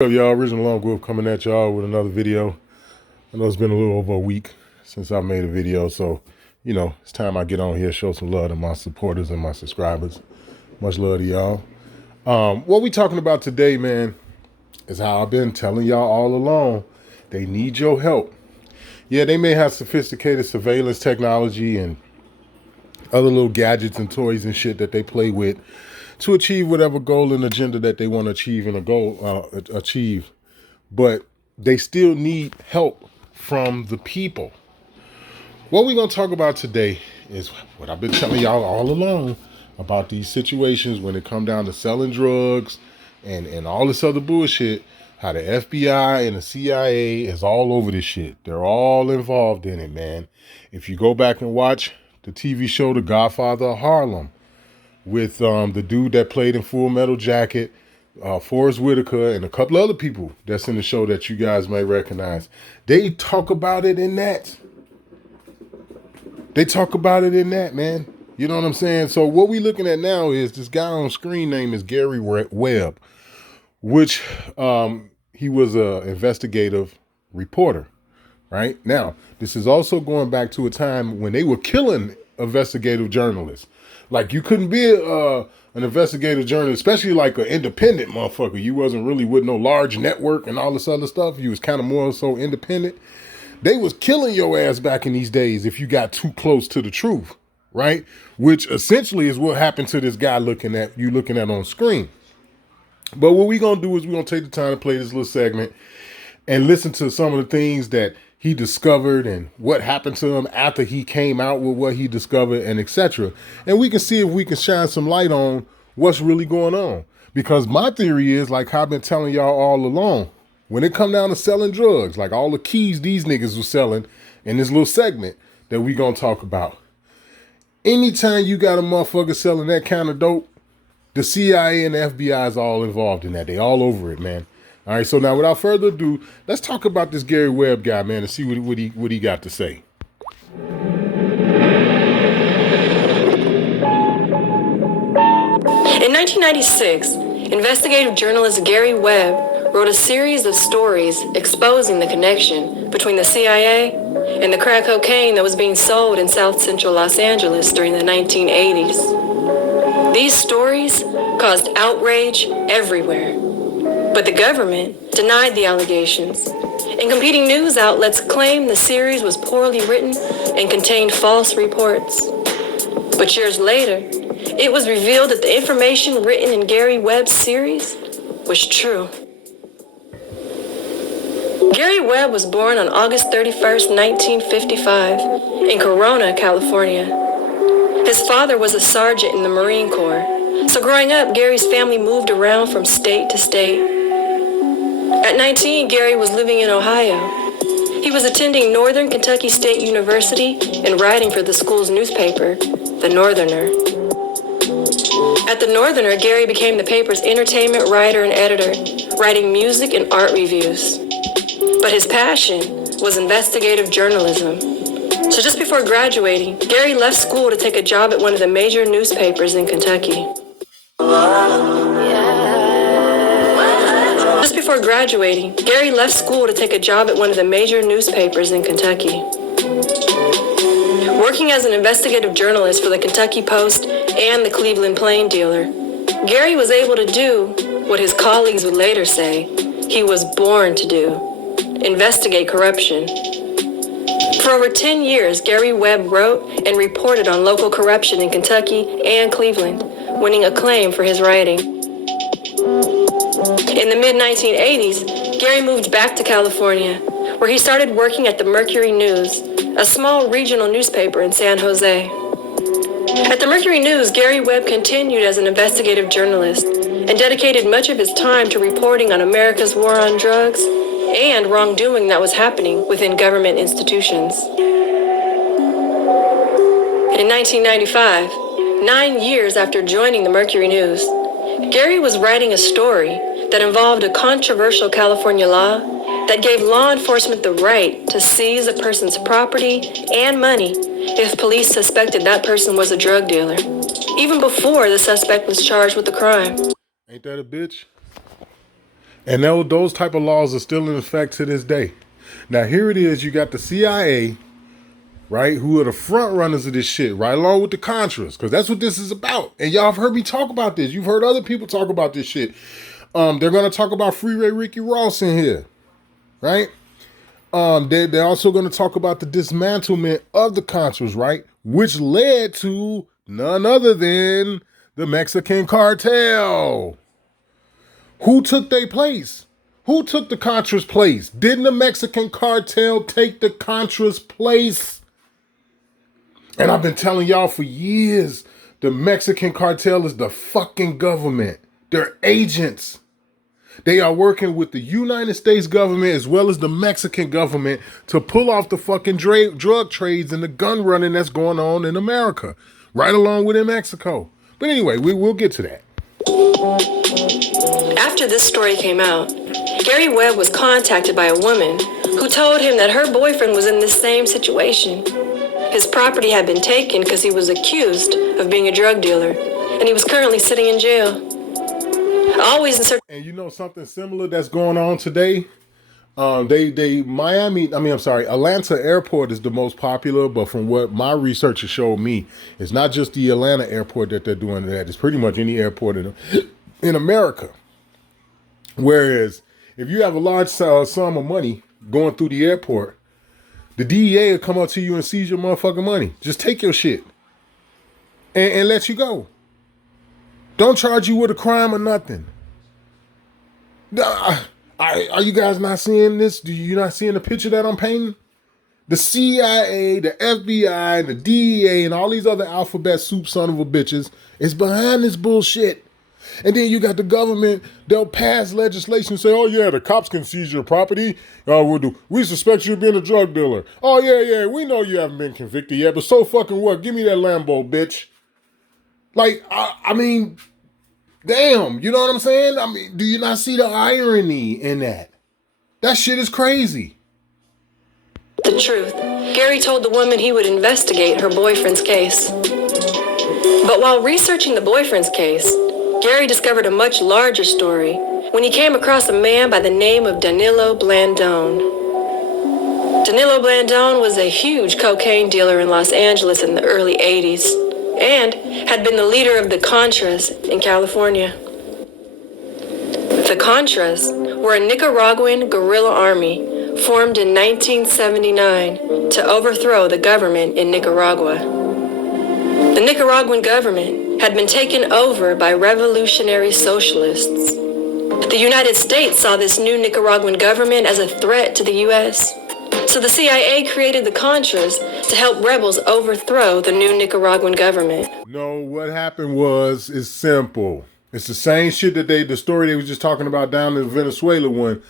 What's up, y'all? Original Long Wolf coming at y'all with another video. I know it's been a little over a week since I made a video, so it's time I get on here, show some love to my supporters and my subscribers. Much love to y'all. What we talking about today, man, is how I've been telling y'all all along. They need your help. Yeah, they may have sophisticated surveillance technology and other little gadgets and toys and shit that they play with to achieve whatever goal and agenda that they want to achieve and achieve. But they still need help from the people. What we're going to talk about today is what I've been telling y'all all along about these situations when it come down to selling drugs and all this other bullshit, how the FBI and the CIA is all over this shit. They're all involved in it, man. If you go back and watch the TV show The Godfather of Harlem with the dude that played in Full Metal Jacket, Forrest Whitaker, and a couple other people that's in the show that you guys may recognize, they talk about it in that. They talk about it in that, man. You know what I'm saying? So what we looking at now is this guy on screen name is Gary Webb, which he was an investigative reporter, right? Now, this is also going back to a time when they were killing investigative journalists. Like, you couldn't be an investigative journalist, especially like an independent motherfucker. You wasn't really with no large network and all this other stuff. You was kind of more so independent. They was killing your ass back in these days if you got too close to the truth, right? Which essentially is what happened to this guy looking at on screen. But what we gonna do is we're gonna take the time to play this little segment and listen to some of the things that he discovered and what happened to him after he came out with what he discovered and etc. And we can see if we can shine some light on what's really going on. Because my theory is, like I've been telling y'all all along, when it come down to selling drugs, like all the keys these niggas were selling in this little segment that we gonna talk about. Anytime you got a motherfucker selling that kind of dope, the CIA and the FBI is all involved in that. They all over it, man. All right, so now without further ado, let's talk about this Gary Webb guy, man, and see what he got to say. In 1996, investigative journalist Gary Webb wrote a series of stories exposing the connection between the CIA and the crack cocaine that was being sold in South Central Los Angeles during the 1980s. These stories caused outrage everywhere. But the government denied the allegations, and competing news outlets claimed the series was poorly written and contained false reports. But years later, it was revealed that the information written in Gary Webb's series was true. Gary Webb was born on August 31st, 1955, in Corona, California. His father was a sergeant in the Marine Corps, so growing up, Gary's family moved around from state to state. At 19, Gary was living in Ohio. He was attending Northern Kentucky State University and writing for the school's newspaper, The Northerner. At The Northerner, Gary became the paper's entertainment writer and editor, writing music and art reviews. But his passion was investigative journalism. So just before graduating, Gary left school to take a job at one of the major newspapers in Kentucky. Before graduating, Gary left school to take a job at one of the major newspapers in Kentucky. Working as an investigative journalist for the Kentucky Post and the Cleveland Plain Dealer, Gary was able to do what his colleagues would later say he was born to do: investigate corruption. For over 10 years, Gary Webb wrote and reported on local corruption in Kentucky and Cleveland, winning acclaim for his writing. In the mid-1980s, Gary moved back to California, where he started working at the Mercury News, a small regional newspaper in San Jose. At the Mercury News, Gary Webb continued as an investigative journalist and dedicated much of his time to reporting on America's war on drugs and wrongdoing that was happening within government institutions. In 1995, 9 years after joining the Mercury News, Gary was writing a story that involved a controversial California law that gave law enforcement the right to seize a person's property and money if police suspected that person was a drug dealer, even before the suspect was charged with the crime. Ain't that a bitch? And those type of laws are still in effect to this day. Now, here it is. You got the CIA, right, who are the front runners of this shit, right along with the Contras, because that's what this is about. And y'all have heard me talk about this. You've heard other people talk about this shit. They're going to talk about Freeway Ricky Ross in here, right? They're also going to talk about the dismantlement of the Contras, right, which led to none other than the Mexican cartel. Who took their place? Who took the Contras' place? Didn't the Mexican cartel take the Contras' place? And I've been telling y'all for years, the Mexican cartel is the fucking government. They're agents. They are working with the United States government as well as the Mexican government to pull off the fucking drug trades and the gun running that's going on in America, right along with in Mexico. But anyway, we'll get to that. After this story came out, Gary Webb was contacted by a woman who told him that her boyfriend was in the same situation. His property had been taken because he was accused of being a drug dealer, and he was currently sitting in jail. Always in search. And you know something similar that's going on today? Atlanta airport is the most popular, but from what my research has showed me, it's not just the Atlanta airport that they're doing that. It's pretty much any airport in America. Whereas if you have a large sum of money going through the airport, the DEA will come up to you and seize your motherfucking money. Just take your shit and let you go. Don't charge you with a crime or nothing. Are you guys not seeing this? Do you not seeing the picture that I'm painting? The CIA, the FBI, the DEA, and all these other alphabet soup son of a bitches is behind this bullshit. And then you got the government, they'll pass legislation, say, oh yeah, the cops can seize your property. We suspect you of being a drug dealer. Oh yeah, we know you haven't been convicted yet, but so fucking what? Give me that Lambo, bitch. Like, I mean, damn, you know what I'm saying? I mean, do you not see the irony in that? That shit is crazy. The truth. Gary told the woman he would investigate her boyfriend's case. But while researching the boyfriend's case, Gary discovered a much larger story when he came across a man by the name of Danilo Blandone. Danilo Blandone was a huge cocaine dealer in Los Angeles in the early 80s and had been the leader of the Contras in California. The Contras were a Nicaraguan guerrilla army formed in 1979 to overthrow the government in Nicaragua. The Nicaraguan government had been taken over by revolutionary socialists. The United States saw this new Nicaraguan government as a threat to the U.S., so the CIA created the Contras to help rebels overthrow the new Nicaraguan government. No, what happened is simple. It's the same shit the story they was just talking about down in Venezuela when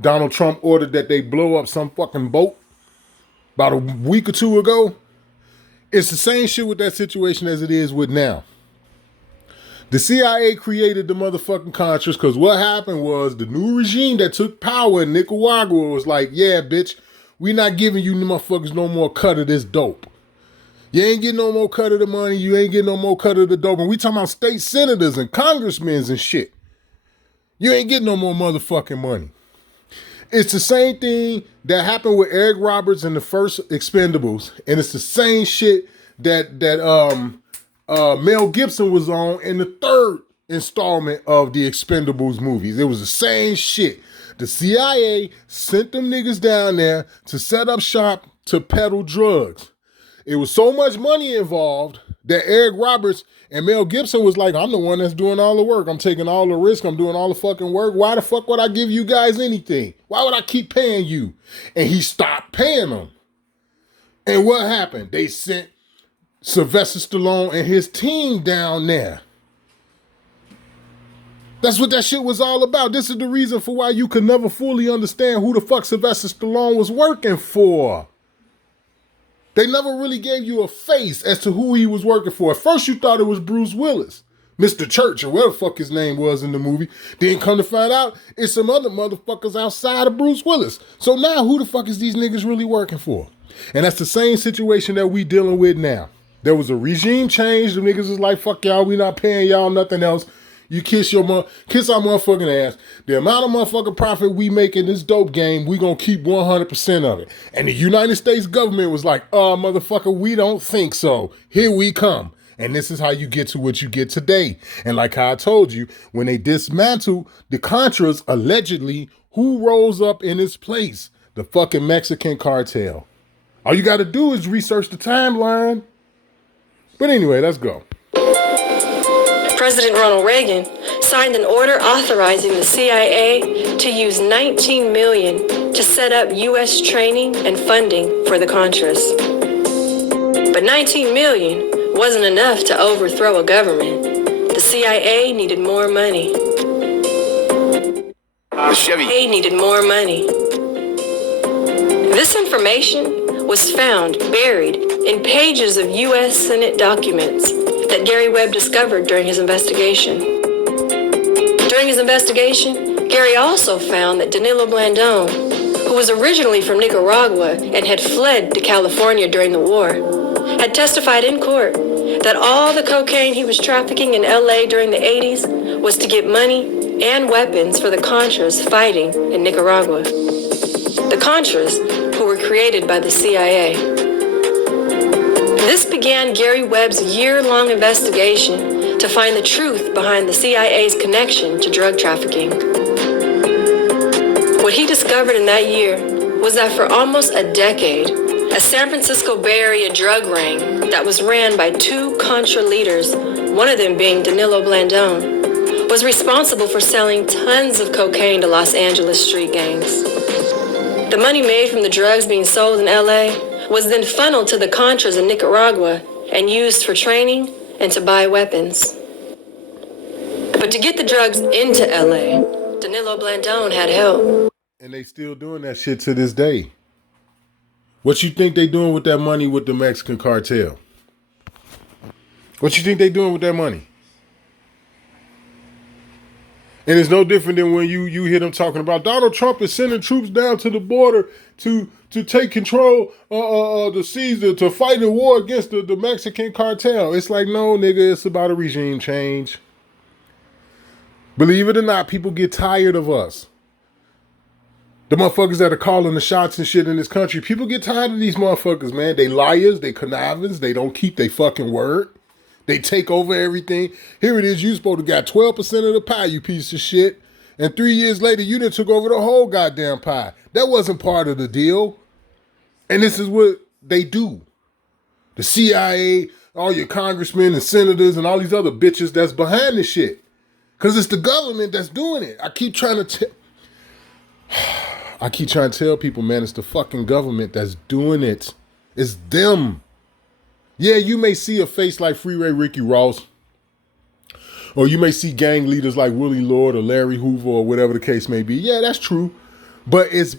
Donald Trump ordered that they blow up some fucking boat about a week or two ago. It's the same shit with that situation as it is with now. The CIA created the motherfucking Contras because what happened was the new regime that took power in Nicaragua was like, yeah, bitch, we not giving you motherfuckers no more cut of this dope. You ain't getting no more cut of the money. You ain't getting no more cut of the dope. And we talking about state senators and congressmen and shit. You ain't getting no more motherfucking money. It's the same thing that happened with Eric Roberts in the first Expendables. And it's the same shit that Mel Gibson was on in the third installment of the Expendables movies. It was the same shit. The CIA sent them niggas down there to set up shop to peddle drugs. It was so much money involved that Eric Roberts and Mel Gibson was like, I'm the one that's doing all the work. I'm taking all the risk. I'm doing all the fucking work. Why the fuck would I give you guys anything? Why would I keep paying you? And he stopped paying them. And what happened? They sent Sylvester Stallone and his team down there. That's what that shit was all about. This is the reason for why you could never fully understand who the fuck Sylvester Stallone was working for. They never really gave you a face as to who he was working for. At first you thought it was Bruce Willis, Mr. Church, or whatever the fuck his name was in the movie. Then come to find out it's some other motherfuckers outside of Bruce Willis. So now who the fuck is these niggas really working for? And that's the same situation that we dealing with now. There was a regime change. The niggas was like, fuck y'all, we not paying y'all nothing else. You kiss our motherfucking ass. The amount of motherfucking profit we make in this dope game, we gonna keep 100% of it. And the United States government was like, motherfucker, we don't think so. Here we come. And this is how you get to what you get today. And like how I told you, when they dismantled the Contras, allegedly, who rose up in its place? The fucking Mexican cartel. All you got to do is research the timeline. But anyway, let's go. President Ronald Reagan signed an order authorizing the CIA to use $19 million to set up U.S. training and funding for the Contras. But $19 million wasn't enough to overthrow a government. The CIA needed more money. The CIA needed more money. This information was found buried in pages of U.S. Senate documents that Gary Webb discovered during his investigation. During his investigation, Gary also found that Danilo Blandón, who was originally from Nicaragua and had fled to California during the war, had testified in court that all the cocaine he was trafficking in LA during the 80s was to get money and weapons for the Contras fighting in Nicaragua. The Contras, who were created by the CIA. This began Gary Webb's year-long investigation to find the truth behind the CIA's connection to drug trafficking. What he discovered in that year was that for almost a decade, a San Francisco Bay Area drug ring that was ran by two Contra leaders, one of them being Danilo Blandón, was responsible for selling tons of cocaine to Los Angeles street gangs. The money made from the drugs being sold in LA was then funneled to the Contras in Nicaragua and used for training and to buy weapons. But to get the drugs into LA, Danilo Blandón had help. And they still doing that shit to this day. What you think they doing with that money with the Mexican cartel? What you think they doing with that money? And it's no different than when you hear them talking about Donald Trump is sending troops down to the border to take control the seas to fight a war against the Mexican cartel. It's like, no, nigga, it's about a regime change. Believe it or not, people get tired of us. The motherfuckers that are calling the shots and shit in this country, people get tired of these motherfuckers, man. They liars, they connivers, they don't keep their fucking word. They take over everything. Here it is, you supposed to got 12% of the pie, you piece of shit. And 3 years later, you done took over the whole goddamn pie. That wasn't part of the deal. And this is what they do. The CIA, all your congressmen and senators and all these other bitches that's behind this shit. Because it's the government that's doing it. I keep trying to tell people, man, it's the fucking government that's doing it. It's them. Yeah, you may see a face like Freeway Ricky Ross, or you may see gang leaders like Willie Lord or Larry Hoover or whatever the case may be. Yeah, that's true. But it's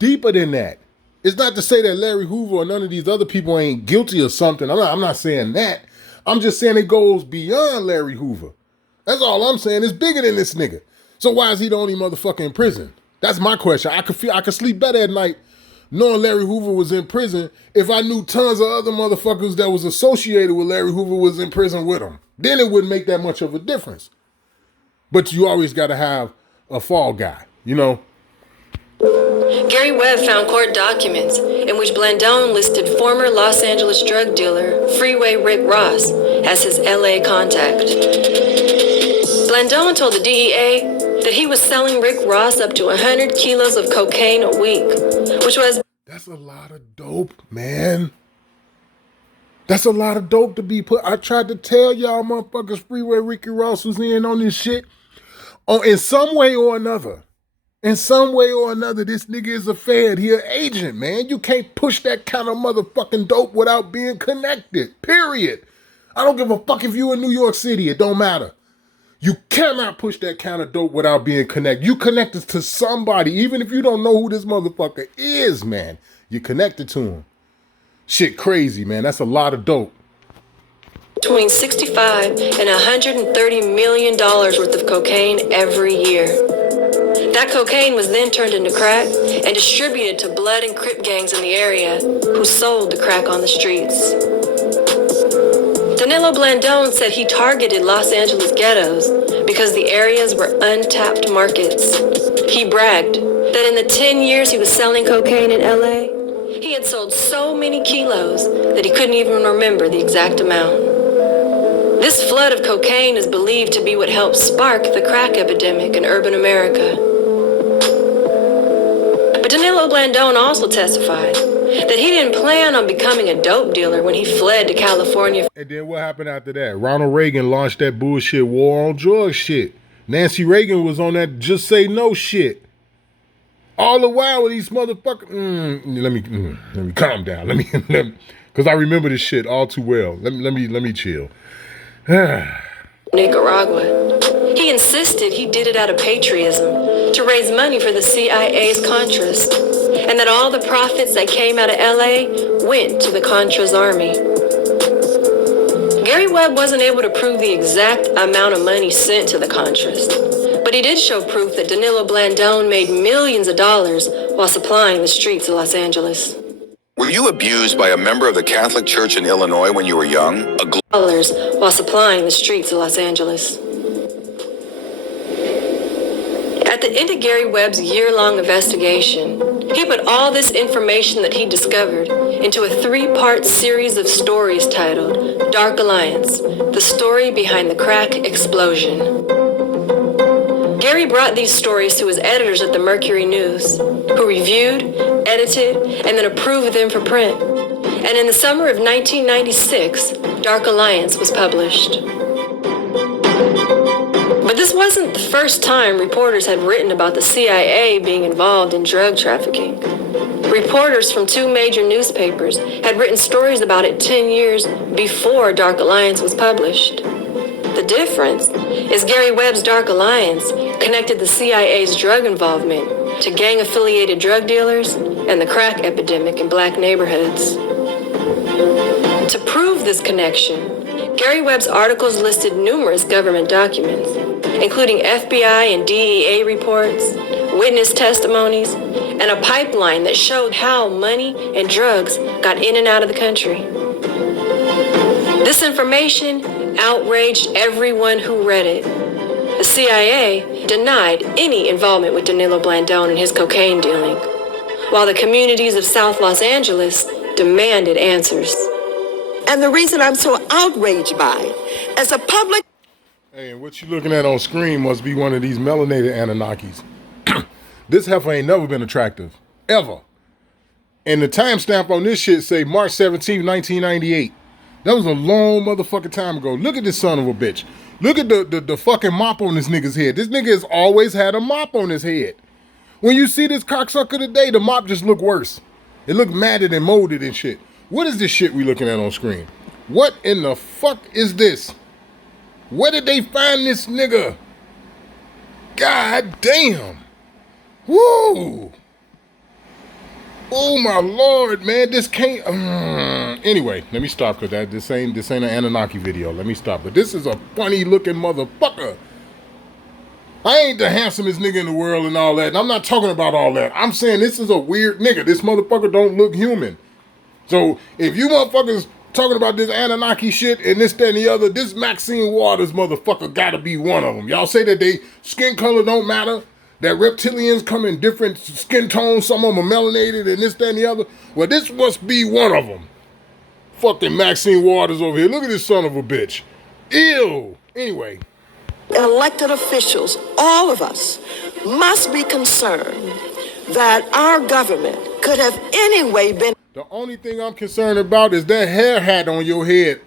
deeper than that. It's not to say that Larry Hoover or none of these other people ain't guilty of something. I'm not saying that. I'm just saying it goes beyond Larry Hoover. That's all I'm saying. It's bigger than this nigga. So why is he the only motherfucker in prison? That's my question. I could sleep better at night knowing Larry Hoover was in prison if I knew tons of other motherfuckers that was associated with Larry Hoover was in prison with him. Then it wouldn't make that much of a difference. But you always got to have a fall guy, you know? Gary Webb found court documents in which Blandón listed former Los Angeles drug dealer Freeway Rick Ross as his LA contact. Blandón told the DEA that he was selling Rick Ross up to 100 kilos of cocaine a week, which was... That's a lot of dope, man. That's a lot of dope to be put. I tried to tell y'all motherfuckers Freeway Ricky Ross was in on this shit. In some way or another. In some way or another, this nigga is a fed. He an agent, man. You can't push that kind of motherfucking dope without being connected, period. I don't give a fuck if you in New York City. It don't matter. You cannot push that kind of dope without being connected. You connected to somebody, even if you don't know who this motherfucker is, man. You're connected to him. Shit crazy, man. That's a lot of dope. Between $65 and $130 million worth of cocaine every year. That cocaine was then turned into crack and distributed to blood and Crip gangs in the area who sold the crack on the streets. Danilo Blandón said he targeted Los Angeles ghettos because the areas were untapped markets. He bragged that in the 10 years he was selling cocaine in LA, he had sold so many kilos that he couldn't even remember the exact amount. This flood of cocaine is believed to be what helped spark the crack epidemic in urban America. But Danilo Blandón also testified that he didn't plan on becoming a dope dealer when he fled to California. And then what happened after that? Ronald Reagan launched that bullshit war on drugs shit. Nancy Reagan was on that just say no shit. All the while with these motherfuckers. Let me calm down. Let me, because I remember this shit all too well. Let me chill. Nicaragua. He insisted he did it out of patriotism to raise money for the CIA's Contras, and that all the profits that came out of LA went to the Contras army. Gary Webb wasn't able to prove the exact amount of money sent to the Contras, but he did show proof that Danilo Blandón made millions of dollars while supplying the streets of Los Angeles. Were you abused by a member of the Catholic Church in Illinois when you were young? Dollars while supplying the streets of Los Angeles. At the end of Gary Webb's year-long investigation, he put all this information that he discovered into a 3-part series of stories titled Dark Alliance, the story behind the crack explosion. Gary brought these stories to his editors at the Mercury News, who reviewed, edited, and then approved them for print. And in the summer of 1996, Dark Alliance was published. But this wasn't the first time reporters had written about the CIA being involved in drug trafficking. Reporters from 2 major newspapers had written stories about it 10 years before Dark Alliance was published. The difference is Gary Webb's Dark Alliance connected the CIA's drug involvement to gang-affiliated drug dealers and the crack epidemic in black neighborhoods. To prove this connection, Gary Webb's articles listed numerous government documents, including FBI and DEA reports, witness testimonies, and a pipeline that showed how money and drugs got in and out of the country. This information outraged everyone who read it. The CIA denied any involvement with Danilo Blandón and his cocaine dealing, while the communities of South Los Angeles demanded answers. And the reason I'm so outraged by it, as a public... Hey, and what you looking at on screen must be one of these melanated Anunnakis. This heifer ain't never been attractive. Ever. And the timestamp on this shit say March 17, 1998. That was a long motherfucking time ago. Look at this son of a bitch. Look at the fucking mop on this nigga's head. This nigga has always had a mop on his head. When you see this cocksucker today, the mop just look worse. It look matted and molded and shit. What is this shit we looking at on screen? What in the fuck is this? Where did they find this nigga? God damn. Woo. Oh my Lord, man, this can't. Anyway, let me stop because this ain't an Anunnaki video. Let me stop. But this is a funny looking motherfucker. I ain't the handsomest nigga in the world and all that. And I'm not talking about all that. I'm saying this is a weird nigga. This motherfucker don't look human. So if you motherfuckers talking about this Anunnaki shit and this, that, and the other, this Maxine Waters motherfucker gotta be one of them. Y'all say that they skin color don't matter, that reptilians come in different skin tones, some of them are melanated and this, that, and the other. Well, this must be one of them. Fucking Maxine Waters over here. Look at this son of a bitch. Ew. Anyway. Elected officials, all of us, must be concerned that our government could have anyway been... The only thing I'm concerned about is that hair hat on your head.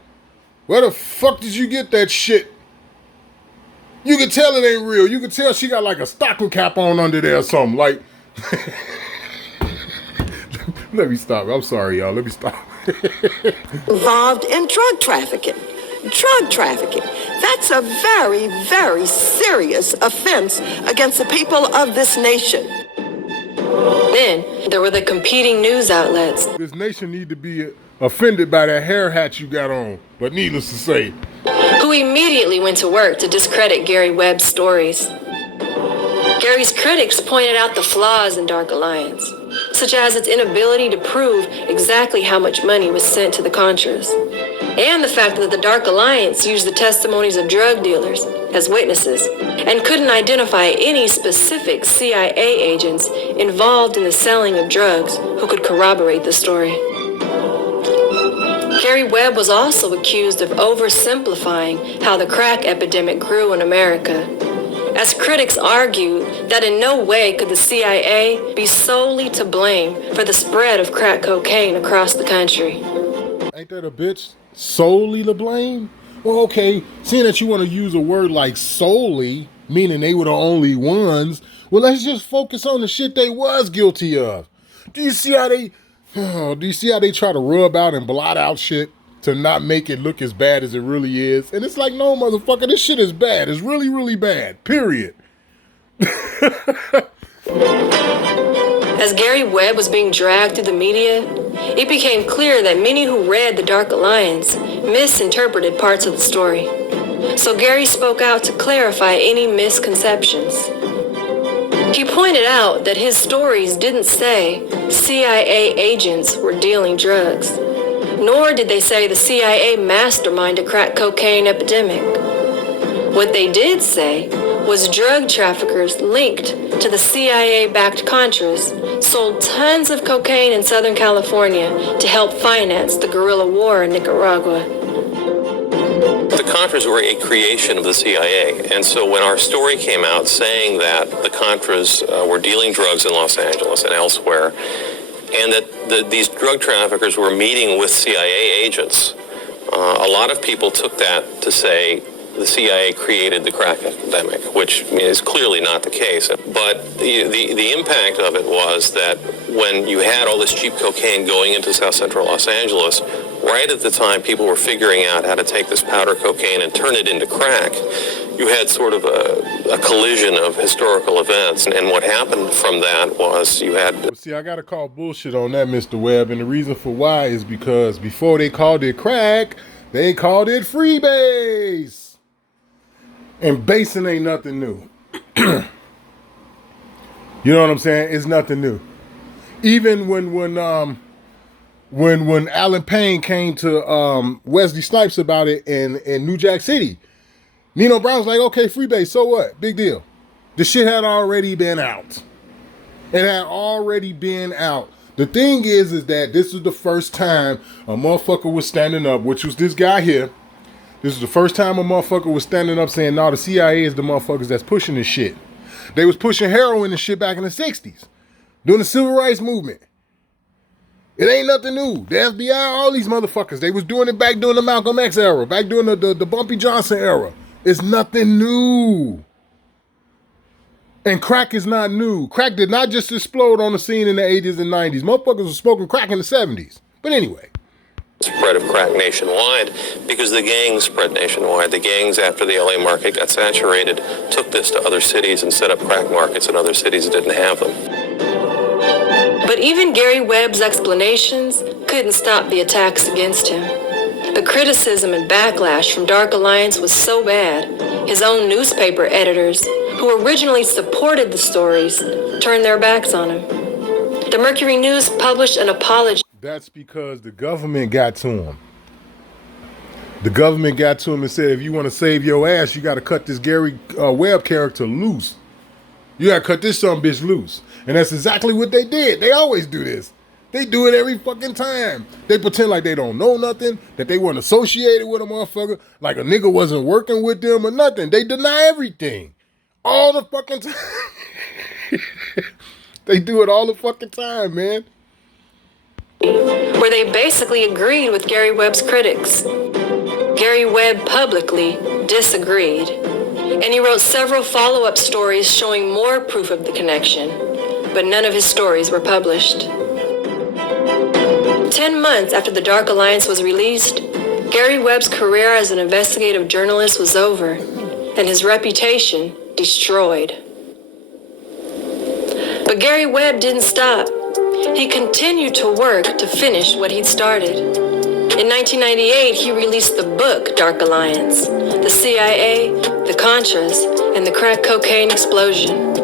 Where the fuck did you get that shit? You can tell it ain't real. You can tell she got like a stocking cap on under there or something. Like, let me stop. I'm sorry, y'all. Let me stop. Involved in drug trafficking. Drug trafficking. That's a very, very serious offense against the people of this nation. Then there were the competing news outlets. This nation need to be offended by that hair hat you got on. But needless to say, who immediately went to work to discredit Gary Webb's stories. Gary's critics pointed out the flaws in Dark Alliance, such as its inability to prove exactly how much money was sent to the Contras, and the fact that the Dark Alliance used the testimonies of drug dealers as witnesses and couldn't identify any specific CIA agents involved in the selling of drugs who could corroborate the story. Gary Webb was also accused of oversimplifying how the crack epidemic grew in America, as critics argued that in no way could the CIA be solely to blame for the spread of crack cocaine across the country. Ain't that a bitch? Solely to blame? Well, okay, seeing that you want to use a word like solely, meaning they were the only ones, well, let's just focus on the shit they was guilty of. Do you see how they try to rub out and blot out shit to not make it look as bad as it really is? And it's like, no, motherfucker, this shit is bad. It's really, really bad. Period. As Gary Webb was being dragged through the media, it became clear that many who read The Dark Alliance misinterpreted parts of the story. So Gary spoke out to clarify any misconceptions. He pointed out that his stories didn't say CIA agents were dealing drugs, nor did they say the CIA masterminded crack cocaine epidemic. What they did say was drug traffickers linked to the CIA-backed Contras sold tons of cocaine in Southern California to help finance the guerrilla war in Nicaragua. The Contras were a creation of the CIA, and so when our story came out saying that the Contras were dealing drugs in Los Angeles and elsewhere, and that these drug traffickers were meeting with CIA agents, a lot of people took that to say the CIA created the crack epidemic, which is clearly not the case. But the impact of it was that when you had all this cheap cocaine going into South Central Los Angeles, right at the time people were figuring out how to take this powder cocaine and turn it into crack, you had sort of a collision of historical events. And what happened from that was you had... See, I got to call bullshit on that, Mr. Webb. And the reason for why is because before they called it crack, they called it freebase. And basing ain't nothing new. You know what I'm saying? It's nothing new. Even when Alan Payne came to Wesley Snipes about it in New Jack City, Nino Brown was like, okay, freebase, so what? Big deal. The shit had already been out. It had already been out. The thing is that this is the first time a motherfucker was standing up, which was this guy here. This is the first time a motherfucker was standing up saying, no, the CIA is the motherfuckers that's pushing this shit. They was pushing heroin and shit back in the 60s, during the civil rights movement. It ain't nothing new. The FBI, all these motherfuckers, they was doing it back during the Malcolm X era, back during the Bumpy Johnson era. It's nothing new. And crack is not new. Crack did not just explode on the scene in the 80s and 90s. Motherfuckers was smoking crack in the 70s. But anyway. Spread of crack nationwide because the gangs spread nationwide. The gangs, after the LA market got saturated, took this to other cities and set up crack markets in other cities that didn't have them. But even Gary Webb's explanations couldn't stop the attacks against him. The criticism and backlash from Dark Alliance was so bad, his own newspaper editors, who originally supported the stories, turned their backs on him. The Mercury News published an apology. That's because the government got to him. The government got to him and said, if you want to save your ass, you got to cut this Gary Webb character loose. You got to cut this son bitch loose. And that's exactly what they did. They always do this. They do it every fucking time. They pretend like they don't know nothing, that they weren't associated with a motherfucker, like a nigga wasn't working with them or nothing. They deny everything. All the fucking time. They do it all the fucking time, man. Where they basically agreed with Gary Webb's critics. Gary Webb publicly disagreed, and he wrote several follow-up stories showing more proof of the connection, but none of his stories were published. 10 months after The Dark Alliance was released, Gary Webb's career as an investigative journalist was over, and his reputation destroyed. But Gary Webb didn't stop. He continued to work to finish what he'd started. In 1998, he released the book Dark Alliance, the CIA, the Contras, and the crack cocaine explosion.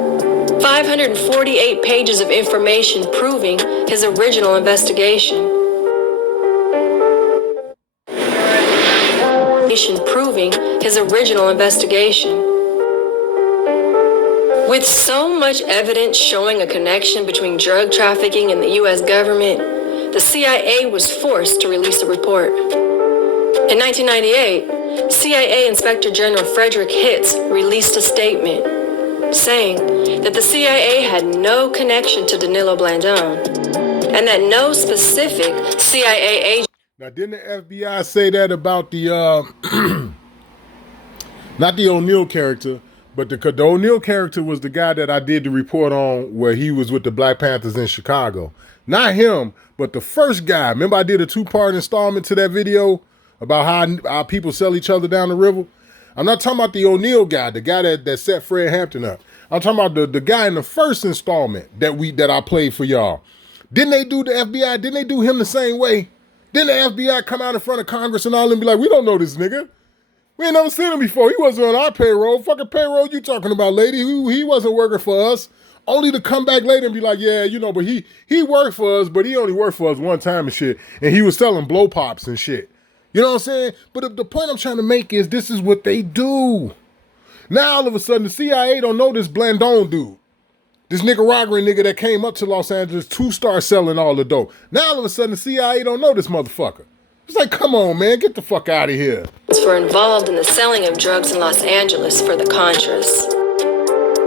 548 pages of information proving his original investigation. foundation proving his original investigation. With so much evidence showing a connection between drug trafficking and the U.S. government, the CIA was forced to release a report. In 1998, CIA Inspector General Frederick Hitz released a statement saying that the CIA had no connection to Danilo Blandón and that no specific CIA agent. Now, didn't the FBI say that about the, not the O'Neill character, but the O'Neill character was the guy that I did the report on where he was with the Black Panthers in Chicago. Not him, but the first guy. Remember I did a 2-part installment to that video about how people sell each other down the river? I'm not talking about the O'Neill guy, the guy that set Fred Hampton up. I'm talking about the guy in the first installment that I played for y'all. Didn't they do the FBI? Didn't they do him the same way? Didn't the FBI come out in front of Congress and all and be like, we don't know this nigga. We ain't never seen him before. He wasn't on our payroll. Fucking payroll you talking about, lady. He wasn't working for us. Only to come back later and be like, yeah, but he worked for us, but he only worked for us one time and shit. And he was selling blow pops and shit. You know what I'm saying? But the point I'm trying to make is this is what they do. Now all of a sudden the CIA don't know this Blandón dude. This Nicaraguan nigga that came up to Los Angeles to start selling all the dope. Now all of a sudden the CIA don't know this motherfucker. It's like, come on, man, get the fuck out of here. Were involved in the selling of drugs in Los Angeles for the Contras.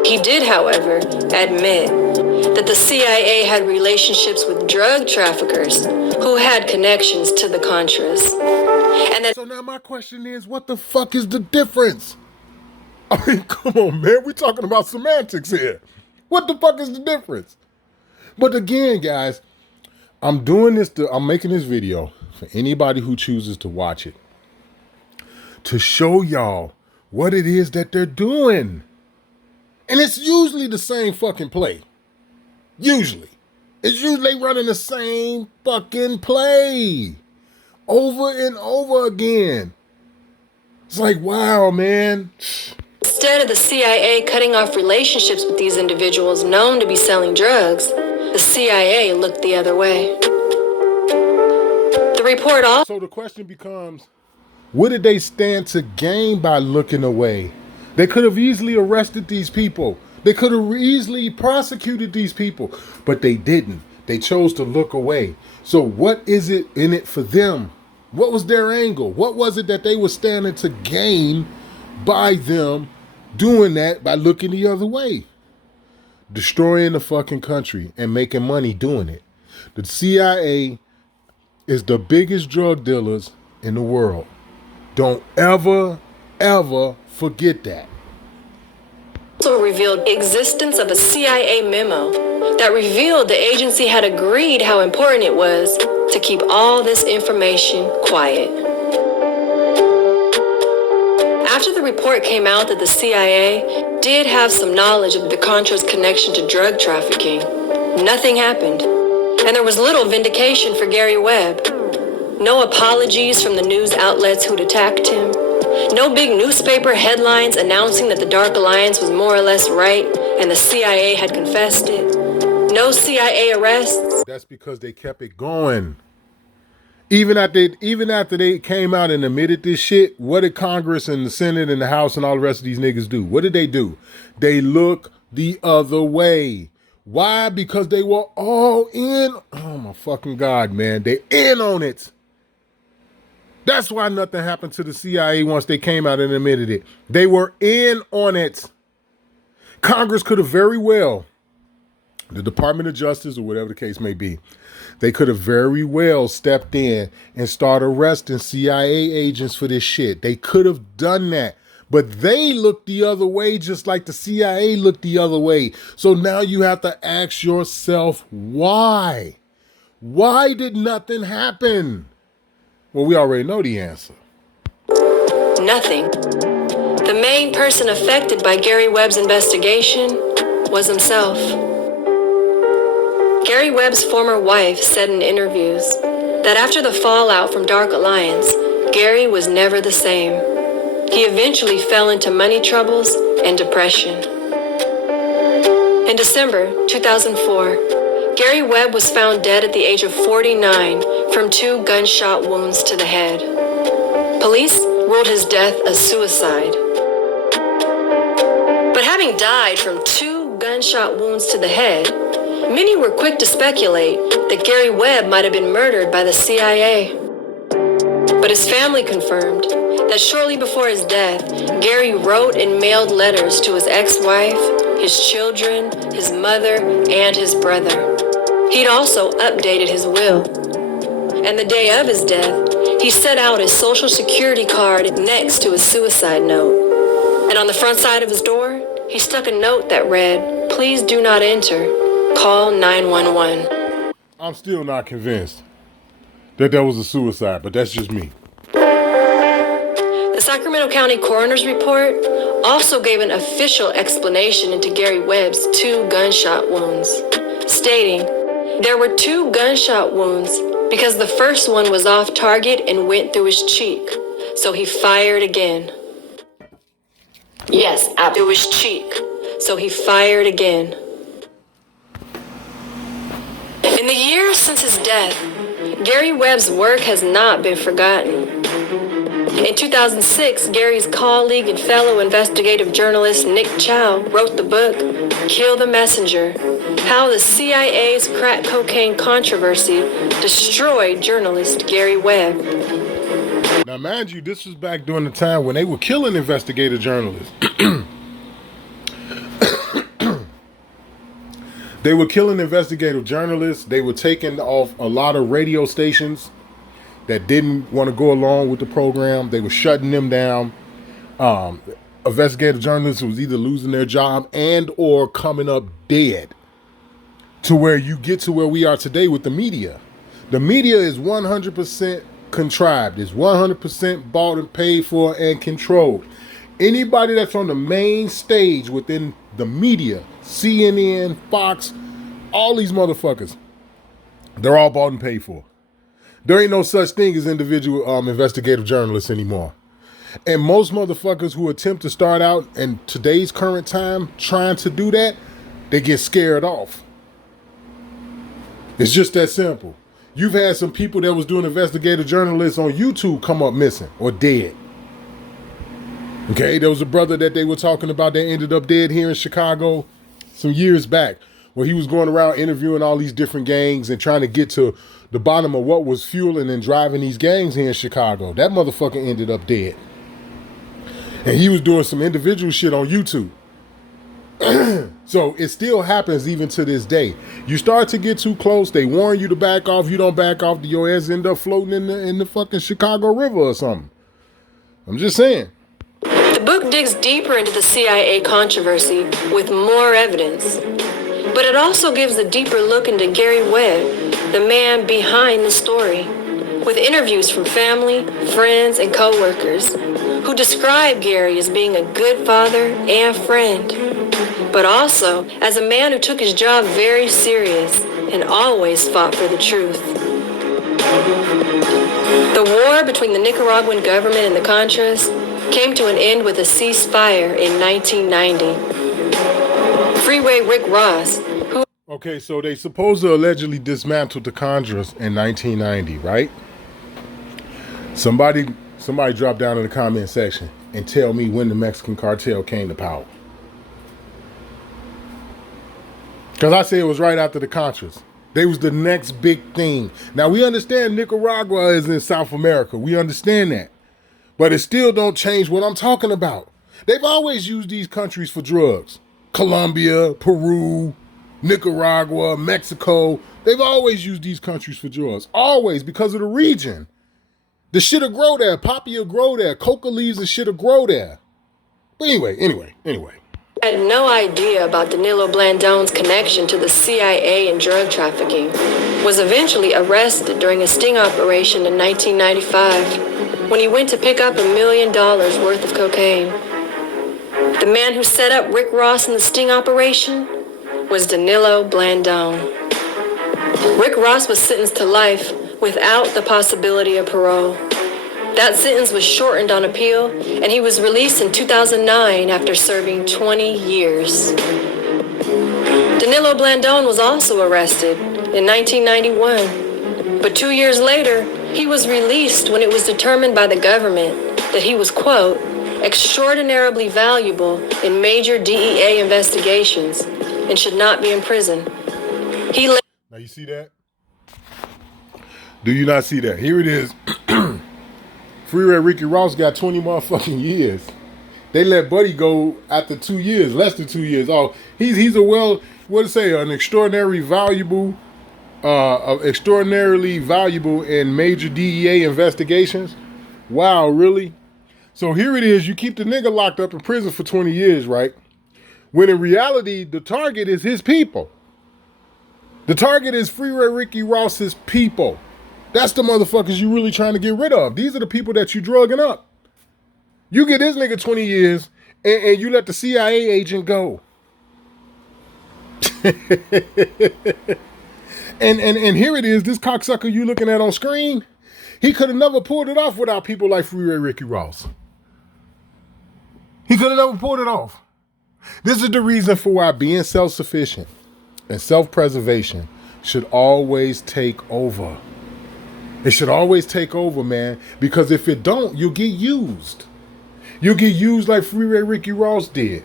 He did, however, admit that the CIA had relationships with drug traffickers who had connections to the Contras. And that so now my question is, what the fuck is the difference? I mean, come on, man, we're talking about semantics here. What the fuck is the difference? But again, guys, I'm making this video for anybody who chooses to watch it, to show y'all what it is that they're doing. And it's usually the same fucking play. Usually. It's usually running the same fucking play. Over and over again. It's like, wow, man. instead of the CIA cutting off relationships with these individuals known to be selling drugs, the CIA looked the other way. The report also... So the question becomes, what did they stand to gain by looking away? They could have easily arrested these people. They could have easily prosecuted these people, but they didn't. They chose to look away. So what is it in it for them? What was their angle? What was it that they were standing to gain by them doing that, by looking the other way? Destroying the fucking country and making money doing it. The CIA is the biggest drug dealers in the world. Don't ever, ever forget that. Also revealed existence of a CIA memo that revealed the agency had agreed how important it was to keep all this information quiet. After the report came out that the CIA did have some knowledge of the Contra's connection to drug trafficking, nothing happened, and there was little vindication for Gary Webb. No apologies from the news outlets who'd attacked him. No big newspaper headlines announcing that the Dark Alliance was more or less right and the CIA had confessed it. No CIA arrests. That's because they kept it going. Even after they came out and admitted this shit, what did Congress and the Senate and the House and all the rest of these niggas do? What did they do? They look the other way. Why? Because they were all in. Oh my fucking God, man. They in on it. That's why nothing happened to the CIA once they came out and admitted it. They were in on it. Congress could have very well, the Department of Justice or whatever the case may be, they could have very well stepped in and started arresting CIA agents for this shit. They could have done that. But they looked the other way just like the CIA looked the other way. So now you have to ask yourself, why? Why did nothing happen? Well, we already know the answer. Nothing. The main person affected by Gary Webb's investigation was himself. Gary Webb's former wife said in interviews that after the fallout from Dark Alliance, Gary was never the same. He eventually fell into money troubles and depression. In December 2004, Gary Webb was found dead at the age of 49 from 2 gunshot wounds to the head. Police ruled his death a suicide. But having died from 2 gunshot wounds to the head, many were quick to speculate that Gary Webb might have been murdered by the CIA. But his family confirmed that shortly before his death, Gary wrote and mailed letters to his ex-wife, his children, his mother, and his brother. He'd also updated his will. And the day of his death, he set out his Social Security card next to his suicide note. And on the front side of his door, he stuck a note that read, "Please do not enter. Call 911. I'm still not convinced that was a suicide, but that's just me. The Sacramento County Coroner's Report also gave an official explanation into Gary Webb's 2 gunshot wounds, stating there were 2 gunshot wounds because the first one was off target and went through his cheek, so he fired again. Yes, through his cheek, so he fired again. In the years since his death, Gary Webb's work has not been forgotten. In 2006, Gary's colleague and fellow investigative journalist Nick Chow wrote the book, Kill the Messenger, How the CIA's Crack Cocaine Controversy Destroyed Journalist Gary Webb. Now, mind you, this was back during the time when they were killing investigative journalists. They were killing investigative journalists. They were taking off a lot of radio stations that didn't want to go along with the program. They were shutting them down. Investigative journalists was either losing their job and or coming up dead, to where you get to where we are today with the media. The media is 100% contrived. It's 100% bought and paid for and controlled. Anybody that's on the main stage within the media, CNN, Fox, all these motherfuckers, they're all bought and paid for. There ain't no such thing as individual investigative journalists anymore. And most motherfuckers who attempt to start out in today's current time trying to do that, they get scared off. It's just that simple. You've had some people that was doing investigative journalists on YouTube come up missing or dead. Okay, there was a brother that they were talking about that ended up dead here in Chicago some years back, where he was going around interviewing all these different gangs and trying to get to the bottom of what was fueling and driving these gangs here in Chicago. That motherfucker ended up dead. And he was doing some individual shit on YouTube. So it still happens even to this day. You start to get too close, they warn you to back off. You don't back off, your ass end up floating in the fucking Chicago River or something. I'm just saying. The book digs deeper into the CIA controversy with more evidence. But it also gives a deeper look into Gary Webb, the man behind the story, with interviews from family, friends, and co-workers who describe Gary as being a good father and friend, but also as a man who took his job very serious and always fought for the truth. The war between the Nicaraguan government and the Contras came to an end with a ceasefire in 1990. Freeway Rick Ross, who... Okay, so they supposed to allegedly dismantled the Contras in 1990, right? Somebody drop down in the comment section and tell me when the Mexican cartel came to power. Because I say it was right after the Contras. They was the next big thing. Now, we understand Nicaragua is in South America. We understand that. But it still don't change what I'm talking about. They've always used these countries for drugs. Colombia, Peru, Nicaragua, Mexico. They've always used these countries for drugs. Always, because of the region. The shit'll grow there. Poppy will grow there. Coca leaves and shit'll grow there. But anyway. Had no idea about Danilo Blandone's connection to the CIA and drug trafficking, was eventually arrested during a sting operation in 1995 when he went to pick up $1 million worth of cocaine. The man who set up Rick Ross in the sting operation was Danilo Blandone. Rick Ross was sentenced to life without the possibility of parole. That sentence was shortened on appeal, and he was released in 2009 after serving 20 years. Danilo Blandone was also arrested in 1991, but 2 years later, he was released when it was determined by the government that he was, quote, extraordinarily valuable in major DEA investigations and should not be in prison. Now you see that? Do you not see that? Here it is. Freeway Ricky Ross got 20 motherfucking years. They let Buddy go after 2 years, less than 2 years. Oh, he's an extraordinarily valuable in major DEA investigations. Wow, really? So here it is. You keep the nigga locked up in prison for 20 years, right? When in reality, the target is his people. The target is Freeway Ricky Ross's people. That's the motherfuckers you really trying to get rid of. These are the people that you drugging up. You get this nigga 20 years and you let the CIA agent go. and here it is, this cocksucker you looking at on screen, he could have never pulled it off without people like Freeway Ricky Ross. He could have never pulled it off. This is the reason for why being self-sufficient and self-preservation should always take over. It should always take over, man, because if it don't, you'll get used. You'll get used like Freeway Ricky Ross did.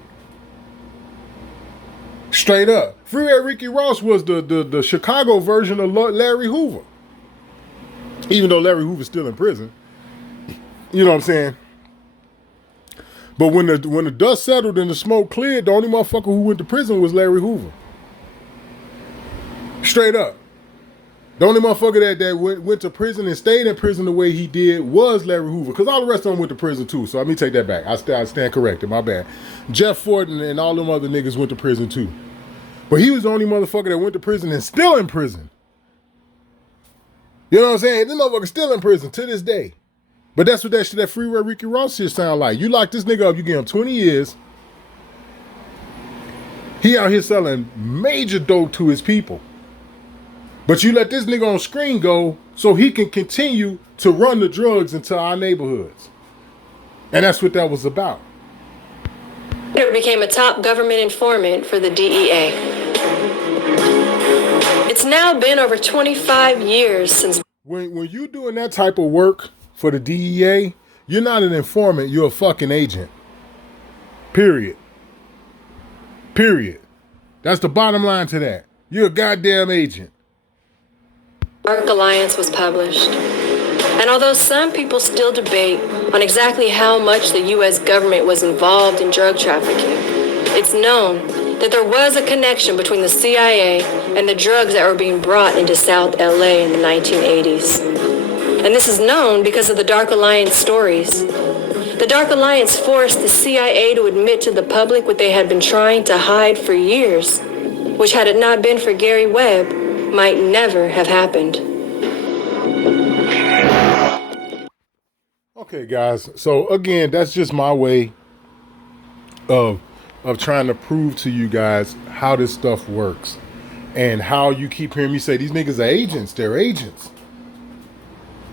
Straight up. Freeway Ricky Ross was the Chicago version of Larry Hoover. Even though Larry Hoover's still in prison. You know what I'm saying? But when the dust settled and the smoke cleared, the only motherfucker who went to prison was Larry Hoover. Straight up. The only motherfucker that went to prison and stayed in prison the way he did was Larry Hoover. Because all the rest of them went to prison too. So let me take that back. I stand corrected. My bad. Jeff Ford and all them other niggas went to prison too. But he was the only motherfucker that went to prison and still in prison. You know what I'm saying? This motherfucker's still in prison to this day. But that's what that Freeway Ricky Ross shit sound like. You lock this nigga up, you give him 20 years. He out here selling major dope to his people. But you let this nigga on screen go so he can continue to run the drugs into our neighborhoods. And that's what that was about. He became a top government informant for the DEA. It's now been over 25 years since... When you doing that type of work for the DEA, you're not an informant, you're a fucking agent. Period. That's the bottom line to that. You're a goddamn agent. Dark Alliance was published. And although some people still debate on exactly how much the U.S. government was involved in drug trafficking, it's known that there was a connection between the CIA and the drugs that were being brought into South LA in the 1980s. And this is known because of the Dark Alliance stories. The Dark Alliance forced the CIA to admit to the public what they had been trying to hide for years, which, had it not been for Gary Webb, might never have happened. Okay, guys. So again, that's just my way of trying to prove to you guys how this stuff works and how you keep hearing me say these niggas are agents. They're agents.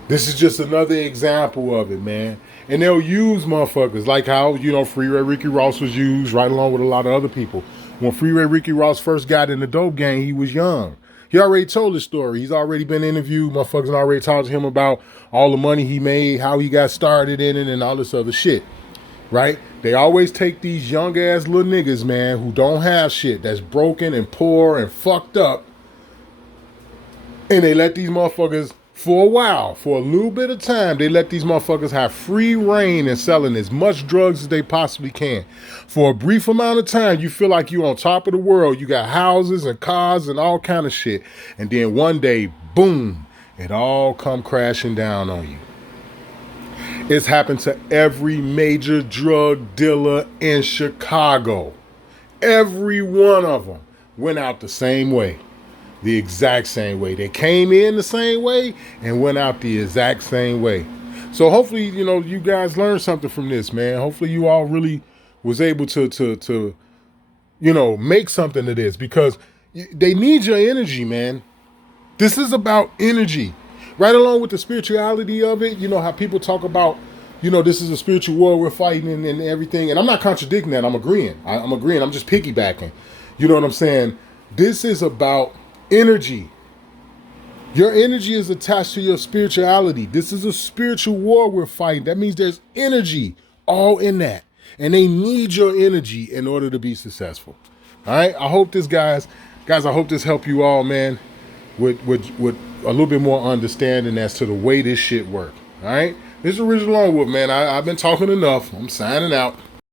This is just another example of it, man. And they'll use motherfuckers like how, Freeway Ricky Ross was used right along with a lot of other people. When Freeway Ricky Ross first got in the dope gang, he was young. He already told his story. He's already been interviewed. Motherfuckers already talked to him about all the money he made, how he got started in it, and all this other shit. Right? They always take these young ass little niggas, man, who don't have shit, that's broken and poor and fucked up, and they let these motherfuckers, for a while, for a little bit of time, they let these motherfuckers have free reign in selling as much drugs as they possibly can. For a brief amount of time, you feel like you on top of the world. You got houses and cars and all kind of shit. And then one day, boom, it all come crashing down on you. It's happened to every major drug dealer in Chicago. Every one of them went out the same way. The exact same way. They came in the same way and went out the exact same way. So hopefully, you guys learned something from this, man. Hopefully you all really was able to make something of this, because they need your energy, man. This is about energy. Right along with the spirituality of it, how people talk about, this is a spiritual war we're fighting and everything. And I'm not contradicting that. I'm agreeing. I'm just piggybacking. You know what I'm saying? This is about energy. Your energy is attached to your spirituality. This is a spiritual war we're fighting. That means there's energy all in that. And they need your energy in order to be successful. All right. I hope this, guys, I hope this helped you all, man, with a little bit more understanding as to the way this shit works. All right. This is Original Longwood, man. I've been talking enough. I'm signing out.